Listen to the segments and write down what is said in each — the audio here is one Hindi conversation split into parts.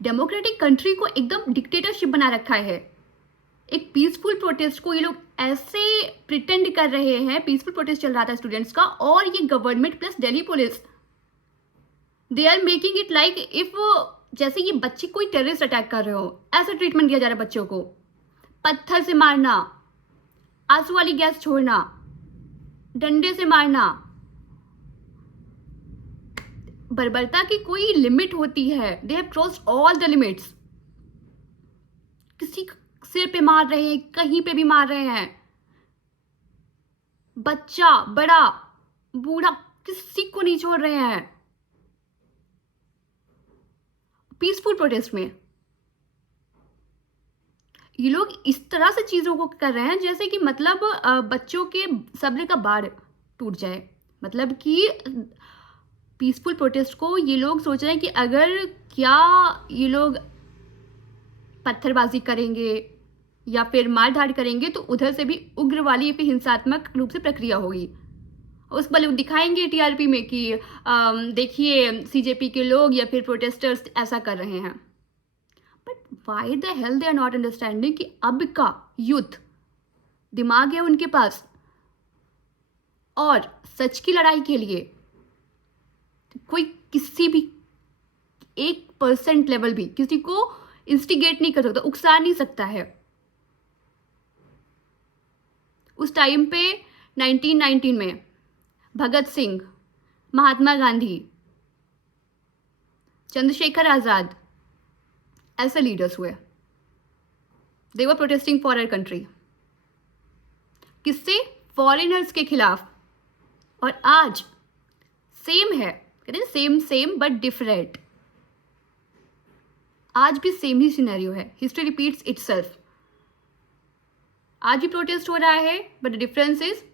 डेमोक्रेटिक कंट्री को एकदम डिक्टेटरशिप बना रखा है। एक पीसफुल प्रोटेस्ट को ये लोग ऐसे प्रिटेंड कर रहे हैं, पीसफुल प्रोटेस्ट चल रहा था स्टूडेंट्स का, और ये government plus Delhi police, they are making it like if जैसे ये बच्चे कोई टेररिस्ट अटैक कर रहे हो, ऐसा ट्रीटमेंट दिया जा रहा है बच्चों को। पत्थर से मारना, आंसू वाली गैस छोड़ना, डंडे से मारना। बर्बरता की कोई लिमिट होती है, they have crossed all the limits. किसी सिर पे मार रहे हैं, कहीं पे भी मार रहे हैं, बच्चा बड़ा बूढ़ा किसी को नहीं छोड़ रहे हैं पीसफुल प्रोटेस्ट में। ये लोग इस तरह से चीजों को कर रहे हैं जैसे कि मतलब बच्चों के सब्र का बाड़ टूट जाए। मतलब कि पीसफुल प्रोटेस्ट को ये लोग सोच रहे हैं कि अगर क्या ये लोग पत्थरबाजी करेंगे या फिर मार धाड़ करेंगे तो उधर से भी उग्र वाली फिर हिंसात्मक रूप से प्रक्रिया होगी। उस पल दिखाएंगे टीआरपी में कि देखिए सीजेपी के लोग या फिर प्रोटेस्टर्स ऐसा कर रहे हैं। But why the hell they are not understanding कि अब का यूथ दिमाग है उनके पास, और सच की लड़ाई के लिए कोई किसी भी 1% लेवल भी किसी को इंस्टिगेट नहीं कर सकता, उकसा नहीं सकता है। उस टाइम पे 1919 में भगत सिंह, महात्मा गांधी, चंद्रशेखर आजाद ऐसे लीडर्स हुए। दे वर प्रोटेस्टिंग फॉर आवर कंट्री। किससे? फॉरेनर्स के खिलाफ। और आज सेम है, कहते हैं सेम सेम बट डिफरेंट। आज भी सेम ही सिनेरियो है, हिस्ट्री रिपीट्स इटसेल्फ। आज भी प्रोटेस्ट हो रहा है, but the difference is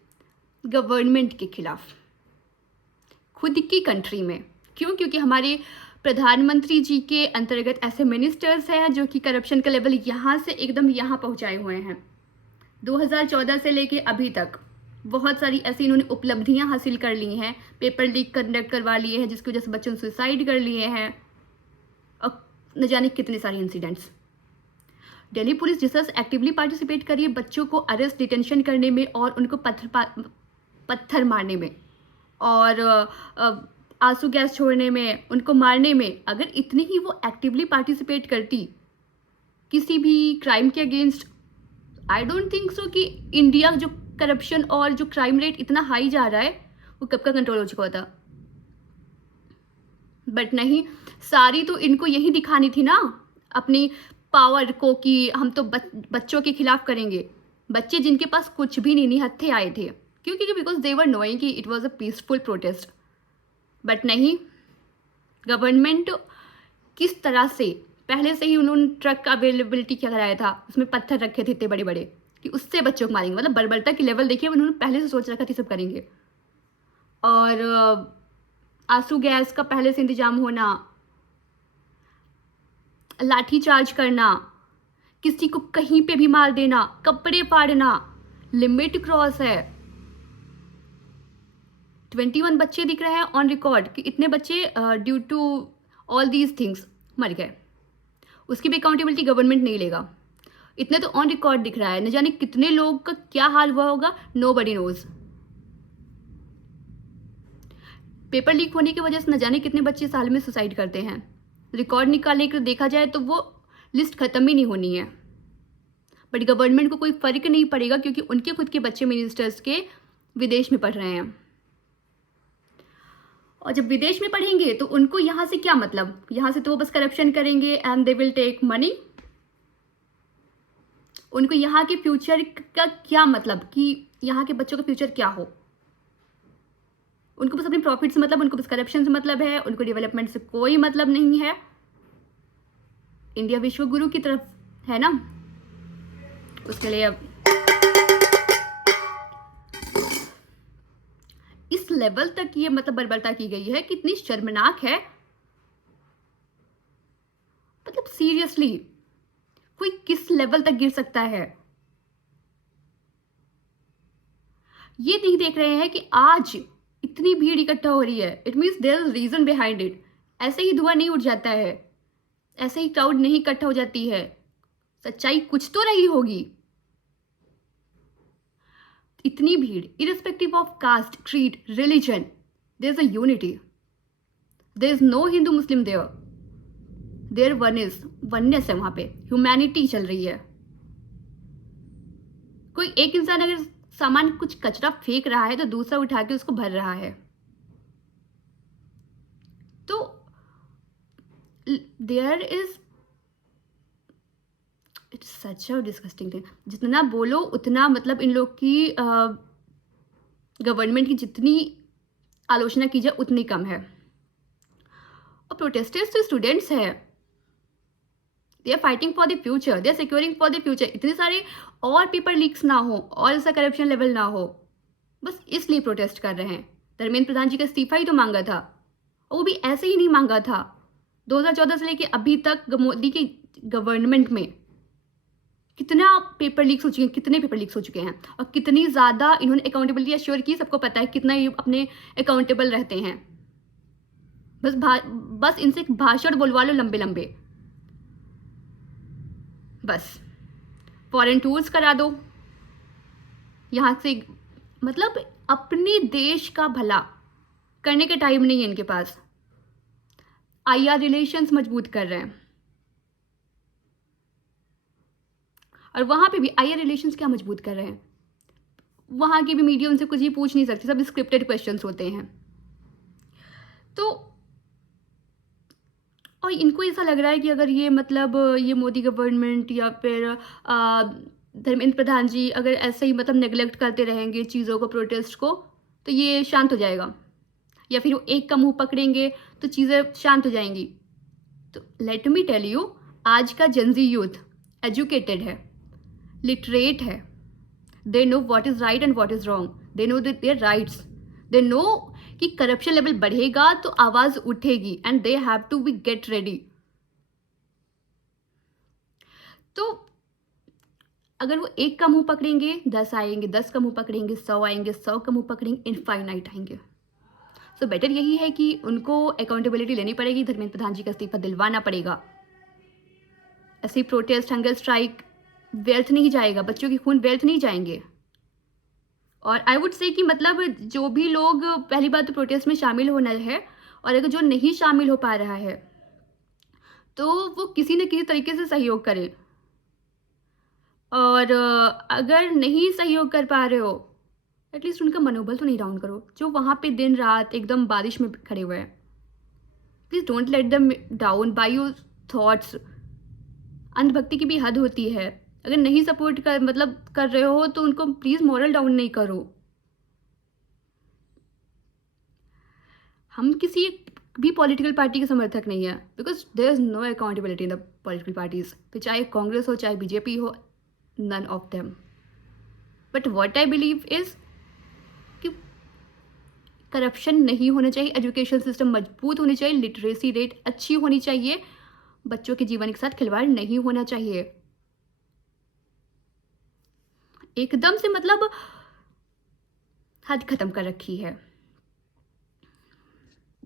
government के खिलाफ, खुद की कंट्री में। क्यों? क्योंकि हमारे प्रधानमंत्री जी के अंतर्गत ऐसे मिनिस्टर्स हैं जो कि करप्शन का लेवल यहाँ से एकदम यहाँ पहुँचाए हुए हैं। 2014 से लेके अभी तक बहुत सारी ऐसी इन्होंने उपलब्धियां हासिल कर ली हैं। पेपर लीक कंडक्ट करवा लिए हैं जिसकी वजह से बच्चों ने सुसाइड कर लिए हैं, और न जाने कितने सारे इंसिडेंट्स। दिल्ली पुलिस जिस तरह से एक्टिवली पार्टिसिपेट करी है बच्चों को अरेस्ट डिटेंशन करने में और उनको पत्थर मारने में और आंसू गैस छोड़ने में, उनको मारने में, अगर इतनी ही वो एक्टिवली पार्टिसिपेट करती किसी भी क्राइम के against, I don't think so कि इंडिया जो करप्शन और जो क्राइम रेट इतना हाई जा रहा है वो कब का कंट्रोल हो चुका होता। बट नहीं, सारी तो इनको यही दिखानी थी ना अपनी पावर को कि हम तो बच्चों के खिलाफ करेंगे। बच्चे जिनके पास कुछ भी नहीं हत्थे आए थे, क्योंकि बिकॉज दे वर नोइंग कि it was a peaceful protest. But नहीं, गवर्नमेंट किस तरह से पहले से ही उन्होंने ट्रक का अवेलेबिलिटी क्या कराया था, उसमें पत्थर रखे थे इतने बड़े बड़े कि उससे बच्चों को मारेंगे। मतलब बर्बरता की लेवल देखिए, उन्होंने पहले से सोच रखा थी सब करेंगे। और आंसू गैस का पहले से इंतजाम होना, लाठी चार्ज करना, किसी को कहीं पे भी मार देना, कपड़े फाड़ना, लिमिट क्रॉस है। 21 बच्चे दिख रहे हैं ऑन रिकॉर्ड कि इतने बच्चे due to all these things मर गए। उसकी भी अकाउंटेबिलिटी गवर्नमेंट नहीं लेगा। इतने तो ऑन रिकॉर्ड दिख रहा है, न जाने कितने लोगों का क्या हाल हुआ होगा, नोबडी नोज। पेपर लीक होने की वजह से न जाने कितने बच्चे साल में सुसाइड करते हैं। रिकॉर्ड निकालने के देखा जाए तो वो लिस्ट खत्म ही नहीं होनी है। बट गवर्नमेंट को कोई फर्क नहीं पड़ेगा क्योंकि उनके खुद के बच्चे मिनिस्टर्स के विदेश में पढ़ रहे हैं। और जब विदेश में पढ़ेंगे तो उनको यहाँ से क्या मतलब, यहाँ से तो वो बस करप्शन करेंगे and they will take money. उनको यहाँ के फ्यूचर का क्या मतलब कि यहाँ के बच्चों का फ्यूचर क्या हो। उनको बस अपने प्रॉफिट से मतलब, उनको बस करप्शन से मतलब है, उनको डेवलपमेंट से कोई मतलब नहीं है। इंडिया विश्व गुरु की तरफ है ना, उसके लिए अब इस लेवल तक ये मतलब बर्बरता की गई है, कितनी शर्मनाक है। मतलब सीरियसली कोई किस लेवल तक गिर सकता है। ये नहीं देख रहे हैं कि आज इतनी भीड़ इकट्ठा हो रही है, it means there is reason behind it. ऐसे ही धुआं नहीं उठ जाता है, ऐसे ही क्राउड नहीं इकट्ठा हो जाती है, सच्चाई कुछ तो रही होगी। इतनी भीड़, irrespective of caste, creed, religion, there is a unity, there is no Hindu Muslim there, there oneness है, वहां पे ह्यूमैनिटी चल रही है। कोई एक इंसान अगर सामान कुछ कचरा फेंक रहा है तो दूसरा उठा के उसको भर रहा है। तो there is, it's such a disgusting thing. जितना बोलो उतना मतलब इन लोग की गवर्नमेंट की जितनी आलोचना की जाए उतनी कम है। और प्रोटेस्टर्स तो स्टूडेंट्स हैं, they are fighting for the future, they are securing for the future. इतने सारे और पेपर लीक्स ना हो और ऐसा करप्शन लेवल ना हो, बस इसलिए प्रोटेस्ट कर रहे हैं। धर्मेंद्र प्रधान जी का इस्तीफा ही तो मांगा था, और वो भी ऐसे ही नहीं मांगा था। 2014 से लेके अभी तक मोदी की गवर्नमेंट में कितना पेपर लीक्स हो चुके हैं, कितने पेपर लीक्स हो चुके हैं, और कितनी ज़्यादा इन्होंने अकाउंटेबिलिटी एश्योर की, सबको पता है कितना ये अपने अकाउंटेबल रहते हैं। बस इनसे भाषण बोलवा लो लंबे लंबे, बस फॉरेन टूर्स करा दो यहाँ से। मतलब अपने देश का भला करने के टाइम नहीं है इनके पास। आईआर रिलेशंस मजबूत कर रहे हैं, और वहां पे भी आईआर रिलेशंस क्या मजबूत कर रहे हैं, वहां की भी मीडिया उनसे कुछ ही पूछ नहीं सकती, सब स्क्रिप्टेड क्वेश्चंस होते हैं। तो और इनको ऐसा लग रहा है कि अगर ये मतलब ये मोदी गवर्नमेंट या फिर धर्मेंद्र प्रधान जी अगर ऐसे ही मतलब नेग्लेक्ट करते रहेंगे चीज़ों को, प्रोटेस्ट को, तो ये शांत हो जाएगा, या फिर वो एक का मुंह पकड़ेंगे तो चीज़ें शांत हो जाएंगी। तो लेट मी टेल यू, आज का जेनजी यूथ एजुकेटेड है, लिटरेट है, they know what is right and what is wrong, they know their rights, they know कि करप्शन लेवल बढ़ेगा तो आवाज उठेगी, and they have to be get ready. तो अगर वो एक का मुंह पकड़ेंगे 10 आएंगे, 10 का मुंह पकड़ेंगे 100 आएंगे, 100 का मुंह पकड़ेंगे इनफाइनाइट आएंगे। सो बेटर यही है कि उनको अकाउंटेबिलिटी लेनी पड़ेगी, धर्मेंद्र प्रधान जी का इस्तीफा दिलवाना पड़ेगा। ऐसे प्रोटेस्ट, हंगर स्ट्राइक व्यर्थ नहीं जाएगा, बच्चों की खून व्यर्थ नहीं जाएंगे। और आई वुड से कि मतलब जो भी लोग, पहली बात तो प्रोटेस्ट में शामिल होना है, और अगर जो नहीं शामिल हो पा रहा है तो वो किसी न किसी तरीके से सहयोग करे, और अगर नहीं सहयोग कर पा रहे हो एटलीस्ट उनका मनोबल तो नहीं डाउन करो। जो वहाँ पे दिन रात एकदम बारिश में खड़े हुए हैं, please don't let them down by your thoughts. अंधभक्ति की भी हद होती है, अगर नहीं सपोर्ट कर रहे हो तो उनको प्लीज़ मॉरल डाउन नहीं करो। हम किसी भी पॉलिटिकल पार्टी के समर्थक नहीं है, because there is no accountability in the political parties, फिर चाहे कांग्रेस हो चाहे बीजेपी हो, none of them. But what I believe is कि करप्शन नहीं होना चाहिए, एजुकेशन सिस्टम मजबूत होनी चाहिए, लिटरेसी रेट अच्छी होनी चाहिए, बच्चों के जीवन के साथ खिलवाड़ नहीं होना चाहिए। एकदम से मतलब हद खत्म कर रखी है।